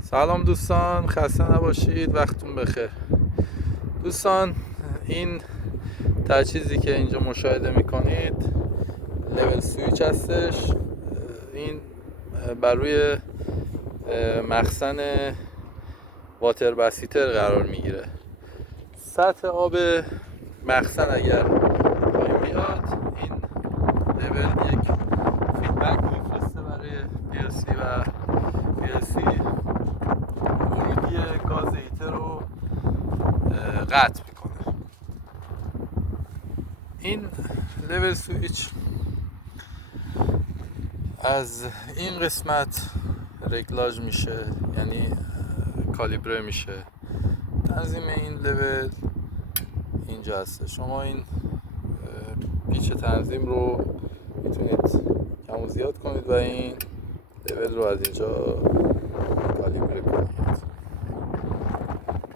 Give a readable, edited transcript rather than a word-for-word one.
سلام دوستان، خسته نباشید، وقتتون بخیر. دوستان، این تجهیزی که اینجا مشاهده میکنید لول سویچ هستش. این بر روی مخزن واتر بسیتر قرار میگیره. سطح آب مخزن اگر پایین بیاد، این لول یک فیدبک میفرسته برای PLC و PLC ورودی گاز هیتر رو قطع میکنه. این لول سویچ از این قسمت رگلاژ میشه، یعنی کالیبره میشه. تنظیم این لول اینجا هست. شما این پیچ تنظیم رو میتونید کم و زیاد کنید و این لول رو از اینجا